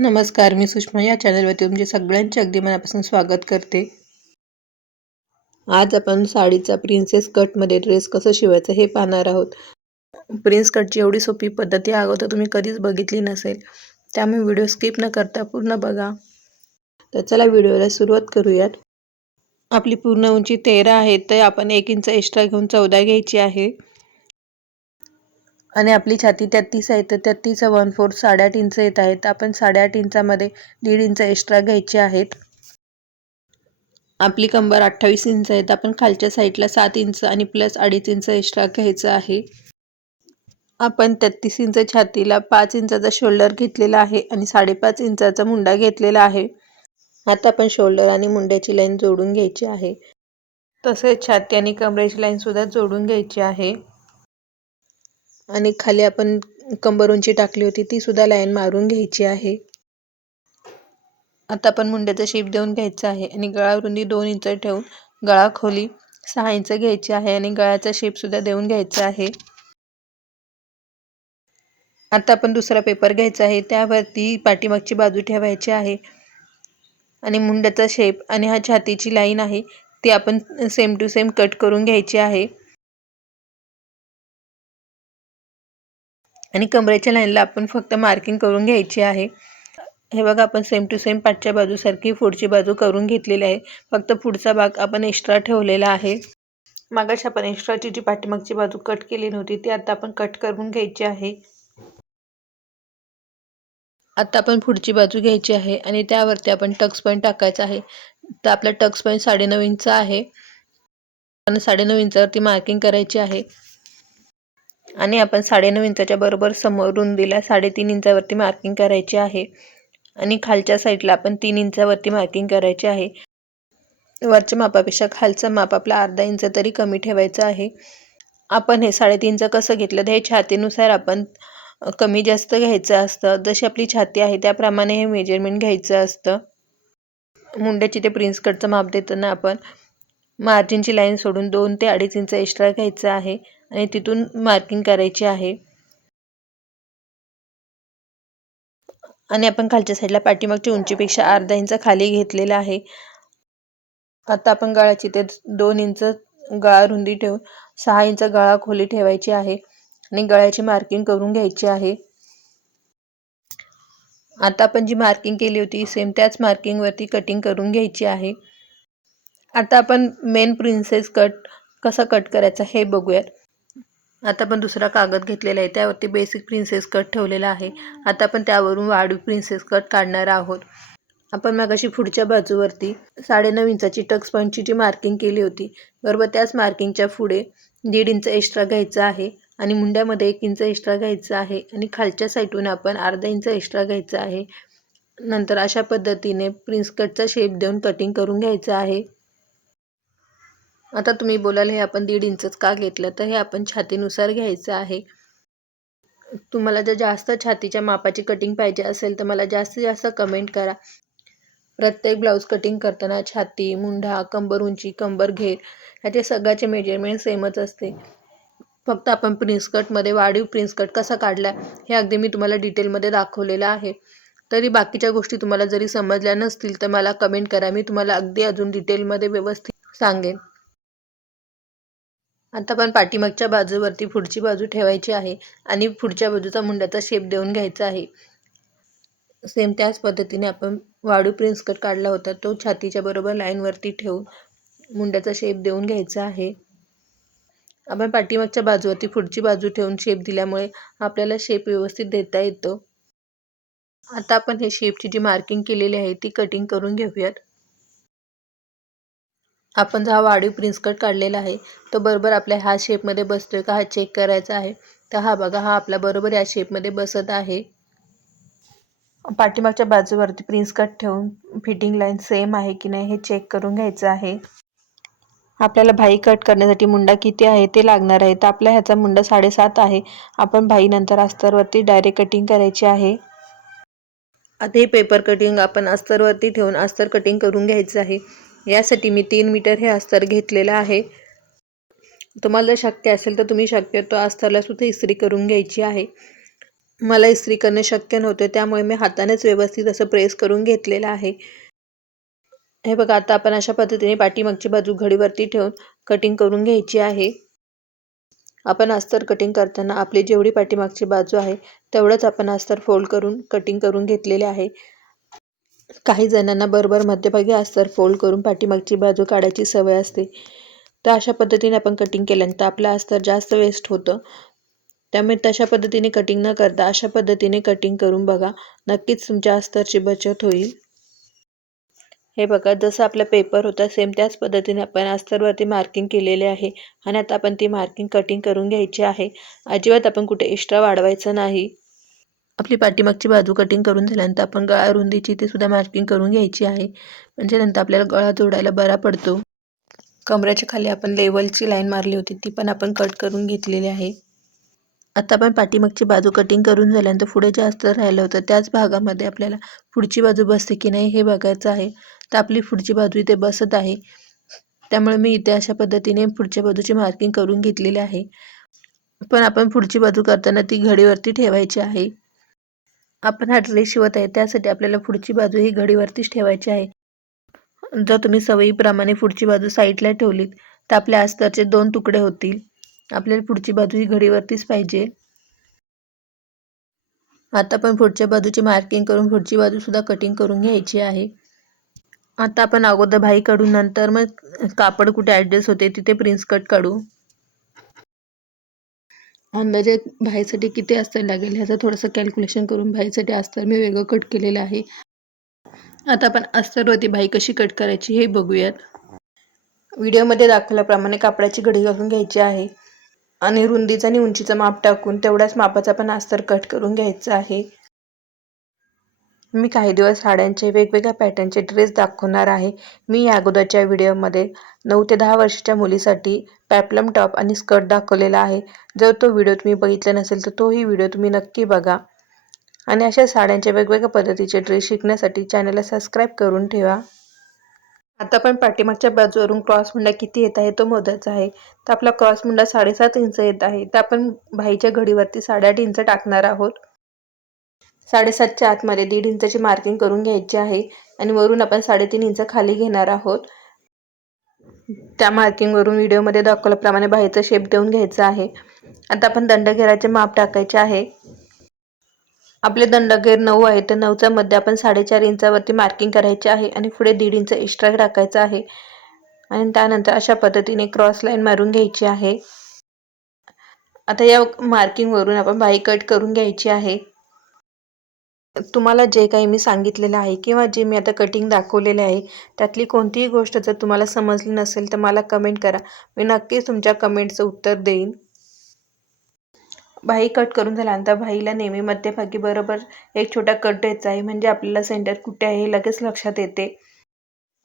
नमस्कार मी सुषमा या चॅनलवरती तुमचे सगळ्यांचे अगदी मनापासून स्वागत करते. आज आपण साडीचा प्रिन्सेस कटमध्ये ड्रेस कसं शिवायचं हे पाहणार आहोत. प्रिन्स कटची एवढी सोपी पद्धत या अगोदर तुम्ही कधीच बघितली नसेल त्यामुळे व्हिडिओ स्किप न करता पूर्ण बघा. तर चला व्हिडिओला सुरुवात करूयात. आपली पूर्ण उंची तेरा आहे तर आपण एक इंच एक्स्ट्रा घेऊन चौदा घ्यायची आहे. आणि आपली छाती तेहतीस आहे तर तेहतीसचा वन फोर्थ साडेआठ इंच येत आहेत. आपण साडेआठ इंचामध्ये दीड इंच एक्स्ट्रा घ्यायचे आहेत. आपली कंबर अठ्ठावीस इंच आहेत आपण खालच्या साईडला सात इंच आणि प्लस अडीच इंच एक्स्ट्रा घ्यायचं आहे. आपण तेहतीस इंच छातीला पाच इंचाचा शोल्डर घेतलेला आहे आणि साडेपाच इंचाचा मुंडा घेतलेला आहे. आता आपण शोल्डर आणि मुंड्याची लाईन जोडून घ्यायची आहे. तसेच छाती आणि कमरेची लाईनसुद्धा जोडून घ्यायची आहे. आणि खाली आपण कंबर उंची टाकली होती ती सुद्धा लाईन मारून घ्यायची आहे. आता आपण मुंड्याचा शेप देऊन घ्यायचा आहे आणि गळारुंदी दोन इंच ठेवून गळा खोली सहा इंच घ्यायची आहे आणि गळ्याचा शेप सुद्धा देऊन घ्यायचा आहे. आता आपण दुसरा पेपर घ्यायचा आहे त्यावरती पाठीमागची बाजू ठेवायची आहे. आणि मुंड्याचा शेप आणि हा छातीची लाईन आहे ती आपण सेम टू सेम कट करून घ्यायची आहे. आणि कमरेच्या लाईनला आपण फक्त मार्किंग करून घ्यायची आहे. हे बघा आपण सेम टू सेम पाठच्या बाजूसारखी पुढची बाजू करून घेतलेली आहे. फक्त पुढचा भाग आपण एक्स्ट्रा ठेवलेला आहे. मागाशी आपण एक्स्ट्राची जी पाठीमागची बाजू कट केली नव्हती ती आता आपण कट करून घ्यायची आहे. आता आपण पुढची बाजू घ्यायची आहे आणि त्यावरती आपण टक्स पॉईंट टाकायचा आहे. तर आपला टक्स पॉईंट साडेनऊ इंच आहे. आणि साडेनऊ इंचावरती मार्किंग करायची आहे. आणि आपण साडेनऊ इंचाच्या बरोबर समोर रुंदीला साडेतीन इंचावरती मार्किंग करायची आहे. आणि खालच्या साईडला आपण तीन इंचावरती मार्किंग करायचे आहे. वरच्या मापापेक्षा खालचं माप आपला अर्धा इंच तरी कमी ठेवायचं आहे. आपण हे साडेतीनचं कसं घेतलं तर हे छातीनुसार आपण कमी जास्त घ्यायचं असतं. जशी आपली छाती आहे त्याप्रमाणे हे मेजरमेंट घ्यायचं असतं. मुंड्याची ते प्रिन्स कटचं माप देताना आपण मार्जिनची लाईन सोडून दोन ते अडीच इंच एक्स्ट्रा घ्यायचं आहे. आणि तिथून मार्किंग करायची आहे. आणि आपण खालच्या साईडला पाठीमागच्या उंचीपेक्षा अर्धा इंच खाली घेतलेला आहे. आता आपण गळाची ते दोन इंच गळा रुंदी ठेवून सहा इंच गळा खोली ठेवायची आहे आणि गळ्याची मार्किंग करून घ्यायची आहे. आता आपण जी मार्किंग केली होती सेम त्याच मार्किंगवरती कटिंग करून घ्यायची आहे. आता आपण मेन प्रिन्सेस कट कसा कट करायचा हे बघूयात. आता आपण दुसरा कागद घेतलेला आहे. त्यावरती बेसिक प्रिन्सेस कट ठेवलेला आहे. आता आपण त्यावरून वाढू प्रिन्सेस कट काढणार आहोत. आपण मागाशी पुढच्या बाजूवरती साडेनऊ इंचाची टक्स पॉईंटची जी मार्किंग केली होती. बरोबर त्याच मार्किंगच्या पुढे दीड इंच एक्स्ट्रा घ्यायचा आहे आणि मुंड्यामध्ये एक इंच एक्स्ट्रा घ्यायचा आहे आणि खालच्या साईडून आपण अर्धा इंच एक्स्ट्रा घ्यायचा आहे. नंतर अशा पद्धतीने प्रिन्स कटचा शेप देऊन कटिंग करून घ्यायचं आहे. आता तुम्ही बोलाल हे आपण दीड इंचच का घेतलं? तर हे आपण छातीनुसार घ्यायचं आहे. तुम्हाला जर जास्त छातीच्या मापाची कटिंग पाहिजे असेल तर मला जास्तीत जास्त कमेंट करा. प्रत्येक ब्लाऊज कटिंग करताना छाती मुंढा कंबर उंची कंबर घेर ह्याचे सगळ्याचे मेजरमेंट सेमच असते. फक्त आपण प्रिन्सकटमध्ये वाढीव प्रिन्स कट कसा काढला हे अगदी मी तुम्हाला डिटेलमध्ये दाखवलेलं आहे. तरी बाकीच्या गोष्टी तुम्हाला जरी समजल्या नसतील तर मला कमेंट करा. मी तुम्हाला अगदी अजून डिटेलमध्ये व्यवस्थित सांगेन. आता आपण पाठीमागच्या बाजूवरती पुढची बाजू ठेवायची आहे आणि पुढच्या बाजूचा मुंड्याचा शेप देऊन घ्यायचा आहे. सेम त्याच पद्धतीने आपण वाढू प्रिन्स कट काढला होता तो छातीच्या बरोबर लाईनवरती ठेवून मुंड्याचा शेप देऊन घ्यायचा आहे. आपण पाठीमागच्या बाजूवरती पुढची बाजू ठेवून शेप दिल्यामुळे आपल्याला शेप व्यवस्थित देता येतो. आता आपण हे शेपची जी मार्किंग केलेली आहे ती कटिंग करून घेऊयात. आपण जो हा वाढीव प्रिन्स कट काढलेला आहे तो बरोबर आपल्या ह्या शेपमध्ये बसतोय का हा चेक करायचा आहे. तर हा बघा हा आपला बरोबर या शेपमध्ये बसत आहे. पाठीमागच्या बाजूवरती प्रिन्स कट ठेवून फिटिंग लाईन सेम आहे की नाही हे चेक करून घ्यायचं आहे. आपल्याला भाई कट करण्यासाठी मुंडा किती आहे ते लागणार आहे. तर आपल्या ह्याचा मुंडा साडेसात आहे. आपण भाई नंतर अस्तरवरती डायरेक्ट कटिंग करायची आहे. आता हे पेपर कटिंग आपण अस्तरवरती ठेवून अस्तर कटिंग करून घ्यायचं आहे. यासाठी मी तीन मीटर हे अस्तर घेतलेलं आहे. तुम्हाला जर शक्य असेल तर तुम्ही शक्यतो अस्तरला सुद्धा इस्त्री करून घ्यायची आहे. मला इस्त्री करणे शक्य नव्हते त्यामुळे मी हातानेच व्यवस्थित असं प्रेस करून घेतलेलं आहे. हे बघा आता आपण अशा पद्धतीने पाठीमागची बाजू घडीवरती ठेवून कटिंग करून घ्यायची आहे. आपण अस्तर कटिंग करताना आपली जेवढी पाठीमागची बाजू आहे तेवढंच आपण अस्तर फोल्ड करून कटिंग करून घेतलेले आहे. काही जणांना बरोबर मध्यभागी अस्तर फोल्ड करून पाठीमागची बाजू काढायची सवय असते. तर अशा पद्धतीने आपण कटिंग केल्यानंतर आपलं अस्तर जास्त वेस्ट होतं. त्यामुळे तशा पद्धतीने कटिंग न करता अशा पद्धतीने कटिंग करून बघा. नक्कीच तुमच्या अस्तरची बचत होईल. हे बघा जसं आपला पेपर होता सेम त्याच पद्धतीने आपण अस्तरवरती मार्किंग केलेले आहे. आणि आता आपण ती मार्किंग कटिंग करून घ्यायची आहे. अजिबात आपण कुठे एक्स्ट्रा वाढवायचं नाही. आपली पाठीमागची बाजू कटिंग करून झाल्यानंतर आपण गळा रुंदीची ते सुद्धा मार्किंग करून घ्यायची आहे. म्हणजे नंतर आपल्याला गळा जोडायला बरा पडतो. कमऱ्याच्या खाली आपण लेवलची लाईन मारली होती ती पण आपण कट करून घेतलेली आहे. आता आपण पाठीमागची बाजू कटिंग करून झाल्यानंतर पुढे जास्त राहिलं होतं त्याच भागामध्ये आपल्याला पुढची बाजू बसते की नाही हे बघायचं आहे. तर आपली पुढची बाजू इथे बसत आहे. त्यामुळे मी इथे अशा पद्धतीने पुढच्या बाजूची मार्किंग करून घेतलेली आहे. पण आपण पुढची बाजू करताना ती घडीवरती ठेवायची आहे. आपण हा ड्रेस शिवत आहे त्यासाठी आपल्याला पुढची बाजू ही घडीवरतीच ठेवायची आहे. जर तुम्ही सवयीप्रमाणे पुढची बाजू साईडला ठेवलीत तर आपल्या अस्तरचे दोन तुकडे होतील. आपल्याला पुढची बाजू ही घडीवरतीच पाहिजे. आता आपण पुढच्या बाजूची मार्किंग करून पुढची बाजूसुद्धा कटिंग करून घ्यायची आहे. आता आपण अगोदर भाई काढून नंतर मग कापड कुठे ॲडजस्ट होते तिथे प्रिन्स कट काढू. अंदाजे भाईसाठी किती अस्तर लागेल ह्याचं थोडंसं कॅल्क्युलेशन करून भाईसाठी अस्तर मी वेगळं कट केलेलं आहे. आता आपण अस्तरवरती भाई कशी कट करायची हे बघूयात. व्हिडिओमध्ये दाखवल्याप्रमाणे कापडाची घडी घालून घ्यायची आहे आणि रुंदीचा आणि उंचीचं माप टाकून तेवढ्याच मापाचा पण अस्तर कट करून घ्यायचं आहे. मी काही दिवस साड्यांचे वेगवेगळ्या पॅटर्नचे ड्रेस दाखवणार आहे. मी या अगोदरच्या व्हिडिओमध्ये नऊ ते दहा वर्षाच्या मुलीसाठी पॅपलम टॉप आणि स्कर्ट दाखवलेला आहे. जर तो व्हिडिओ तुम्ही बघितला नसेल तर तोही व्हिडिओ तुम्ही नक्की बघा. आणि अशा साड्यांच्या वेगवेगळ्या पद्धतीचे ड्रेस शिकण्यासाठी चॅनलला सबस्क्राईब करून ठेवा. आता पण पाठीमागच्या बाजूवरून क्रॉस मुंडा किती येत आहे तो मोदाचा आहे. तर आपला क्रॉस मुंडा साडेसात इंच येत आहे. तर आपण भाईच्या घडीवरती साडेआठ इंच टाकणार आहोत. साडेसातच्या आतमध्ये दीड इंचाची मार्किंग करून घ्यायची आहे. आणि वरून आपण साडेतीन इंच खाली घेणार आहोत. त्या मार्किंगवरून व्हिडिओमध्ये दाखवल्याप्रमाणे बाहेरचा शेप देऊन घ्यायचा आहे. आता आपण दंडघेराचे माप टाकायचे आहे. आपले दंडघेर नऊ आहे तर नऊचा मध्ये आपण साडेचार इंचावरती मार्किंग करायचे आहे आणि पुढे दीड इंच एक्स्ट्रा टाकायचं आहे. आणि त्यानंतर अशा पद्धतीने क्रॉस लाईन मारून घ्यायची आहे. आता या मार्किंगवरून आपण बाई कट करून घ्यायची आहे. तुम्हाला जे काही मी सांगितलेलं आहे किंवा जे मी आता कटिंग दाखवलेले आहे त्यातली कोणतीही गोष्ट जर तुम्हाला समजली नसेल तर मला कमेंट करा. मी नक्कीच तुमच्या कमेंटचं उत्तर देईन. भाई कट करून झाल्यानंतर भाईला नेहमी मध्यभागी बरोबर एक छोटा कट द्यायचा आहे. म्हणजे आपल्याला सेंटर कुठे आहे हे लगेच लक्षात येते.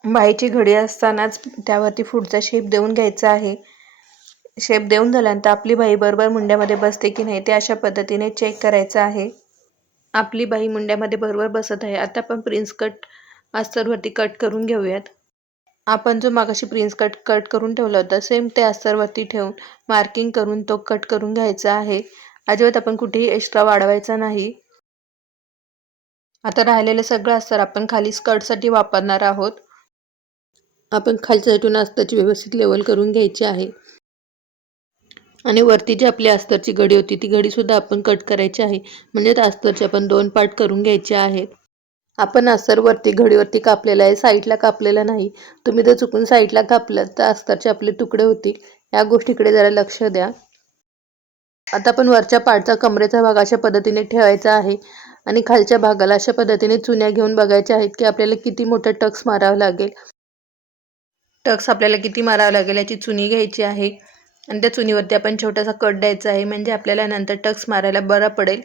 भाईची घडी असतानाच त्यावरती पुढचा शेप देऊन घ्यायचा आहे. शेप देऊन झाल्यानंतर आपली बाई बरोबर मुंड्यामध्ये बसते की नाही ते अशा पद्धतीने चेक करायचं आहे. आपली बाई मुंड्यामध्ये बरोबर बसत आहे. आता आपण प्रिन्स कट अस्तरवरती कट करून घेऊयात. आपण जो मागाशी प्रिन्स कट कट करून ठेवला होता सेम ते अस्तरवरती ठेवून मार्किंग करून तो कट करून घ्यायचा आहे. अजिबात आपण कुठेही एक्स्ट्रा वाढवायचा नाही. आता राहिलेलं सगळं अस्तर आपण खाली स्कर्टसाठी वापरणार आहोत. आपण खालच्या साईडून अस्तरची व्यवस्थित लेवल करून घ्यायची आहे. आणि वरती जी आपली अस्तरची घडी होती ती घडीसुद्धा आपण कट करायची आहे. म्हणजेच अस्तरचे आपण दोन पार्ट करून घ्यायचे आहेत आपण अस्तरवरती घडीवरती कापलेलं आहे साईडला कापलेलं नाही. तुम्ही जर चुकून साईडला कापलं तर अस्तरचे आपले तुकडे होतील. या गोष्टीकडे जरा लक्ष द्या. आता आपण वरच्या पाठचा कमरेचा भाग अशा पद्धतीने ठेवायचा आहे. आणि खालच्या भागाला अशा पद्धतीने चुन्या घेऊन बघायच्या आहेत की आपल्याला किती मोठा टक्स मारावं लागेल. टक्स आपल्याला किती मारावं लागेल याची चुनी घ्यायची आहे. आणि त्या चुनीवरती आपण छोटासा कट द्यायचा आहे म्हणजे आपल्याला नंतर टक्स मारायला बरं पडेल.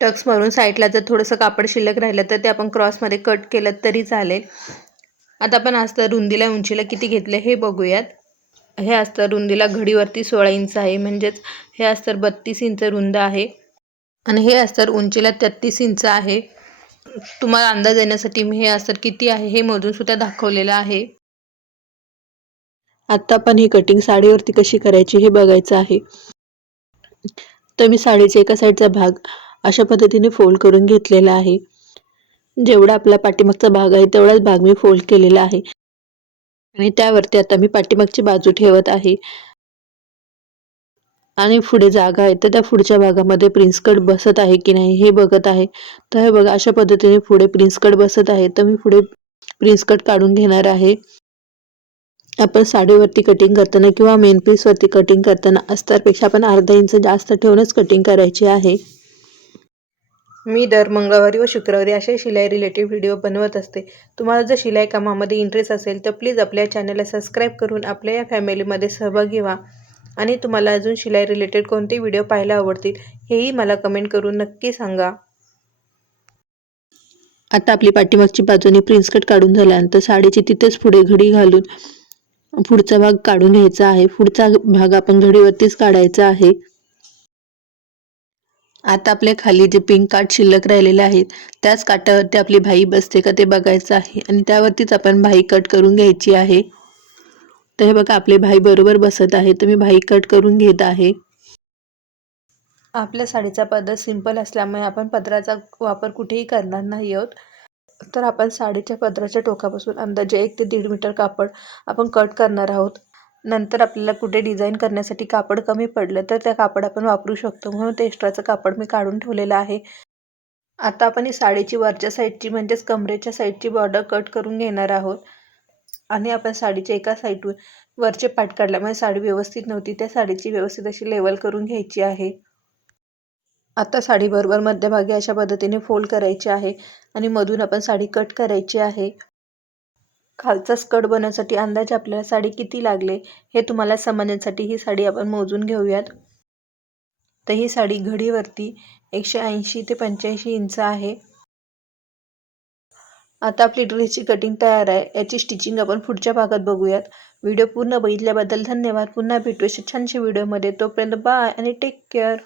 टक्स मारून साईडला जर थोडंसं कापड शिल्लक राहिलं तर ते आपण क्रॉसमध्ये कट केलं तरी चालेल. आता आपण अस्तर रुंदीला उंचीला किती घेतले हे बघूयात. हे अस्तर रुंदीला घडीवरती सोळा इंच आहे म्हणजेच हे अस्तर बत्तीस इंच रुंद आहे. आणि हे अस्तर उंचीला तेहतीस इंच आहे. तुम्हाला अंदाज येण्यासाठी मी हे अस्तर किती आहे हे मोजून सुद्धा दाखवलेलं आहे. आत्ता पण ही कटिंग साडीवरती कशी करायची हे बघायचं आहे. तर मी साडीचा एका साईडचा भाग अशा पद्धतीने फोल्ड करून घेतलेला आहे. जेवढा आपला पाठीमागचा भाग आहे तेवढाच भाग मी फोल्ड केलेला आहे. आणि त्यावरती आता मी पाठीमागची बाजू ठेवत आहे. आणि पुढे जागा आहे तर त्या पुढच्या भागामध्ये प्रिन्स कट बसत आहे की नाही हे बघत आहे. तर हे बघा अशा पद्धतीने पुढे प्रिन्स कट बसत आहे. तर मी पुढे प्रिन्स कट काढून घेणार आहे. आपण साडीवरती कटिंग करताना किंवा मेन पीसवरती कटिंग करताना अस्तरपेक्षा आपण अर्धा इंच जास्त ठेवूनच कटिंग करायची आहे. मी दर मंगळवारी व शुक्रवारी असे शिलाई रिलेटेड व्हिडिओ बनवत असते. तुम्हाला जर शिलाई कामामध्ये इंटरेस्ट असेल तर प्लीज आपल्या चॅनलला सबस्क्राईब करून आपल्या या फॅमिलीमध्ये सहभागी व्हा. आणि तुम्हाला अजून शिलाई रिलेटेड कोणते व्हिडिओ पाहायला आवडतील हेही मला कमेंट करून नक्की सांगा. आता आपली पाठीमागची बाजूने प्रिन्स कट काढून झाल्यानंतर साडीची तिथेच पुढे घडी घालून पुढचा भाग काढून घ्यायचा आहे. पुढचा भाग आपण घडीवरतीच काढायचा आहे. आता आपल्या खाली जे पिंक काट शिल्लक राहिलेले आहेत त्याच काटावरती आपली भाई बसते का ते बघायचं आहे. आणि त्यावरतीच आपण भाई कट करून घ्यायची आहे. तर हे बघा आपले भाई बरोबर बसत आहे. तर मी भाई कट करून घेत आहे. आपल्या साडीचा पदर सिंपल असल्यामुळे आपण पदराचा वापर कुठेही करणार नाही आहोत. तर आपण साडीच्या पदराच्या टोकापासून अंदाजे एक ते दीड मीटर कापड आपण कट करणार आहोत. नंतर आपल्याला कुठे डिझाईन करण्यासाठी कापड कमी पडलं तर त्या कापड आपण वापरू शकतो. म्हणून ते एक्स्ट्राचं कापड मी काढून ठेवलेलं आहे. आता आपण ही साडीची वरच्या साईडची म्हणजेच कमरेच्या साईडची बॉर्डर कट करून घेणार आहोत. आणि आपण साडीच्या एका साईडवर वरचे पाठ काढल्यामुळे साडी व्यवस्थित नव्हती. त्या साडीची व्यवस्थित अशी लेवल करून घ्यायची आहे. आता साडीबरोबर मध्यभागी अशा पद्धतीने फोल्ड करायचे आहे आणि मधून आपण साडी कट करायची आहे. खालचा स्कर्ट बनवण्यासाठी अंदाजे आपल्याला साडी किती लागले हे तुम्हाला समजण्यासाठी ही साडी आपण मोजून घेऊयात. तर ही साडी घडीवरती एकशे ऐंशी ते पंच्याऐंशी इंच आहे. आता आपली ड्रेसची कटिंग तयार आहे. याची स्टिचिंग आपण पुढच्या भागात बघूयात. व्हिडिओ पूर्ण बघितल्याबद्दल धन्यवाद. पुन्हा भेटू अशा छानशा व्हिडिओमध्ये तोपर्यंत बाय आणि टेक केअर